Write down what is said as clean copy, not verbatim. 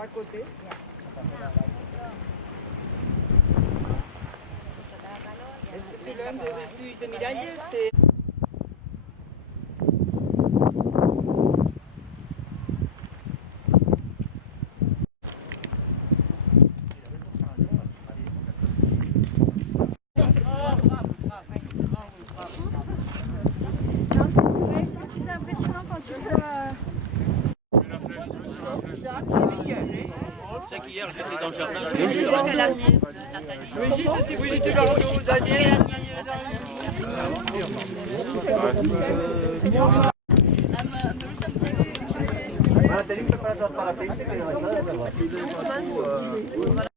à côté. C'est l'un des refuges de Miralles, c'est... C'est plus impressionnant quand tu vois... C'est qu'hier j'étais dans le jardin. Brigitte, c'est Brigitte Baronneau, Daniel. Tenim preparat el parapente que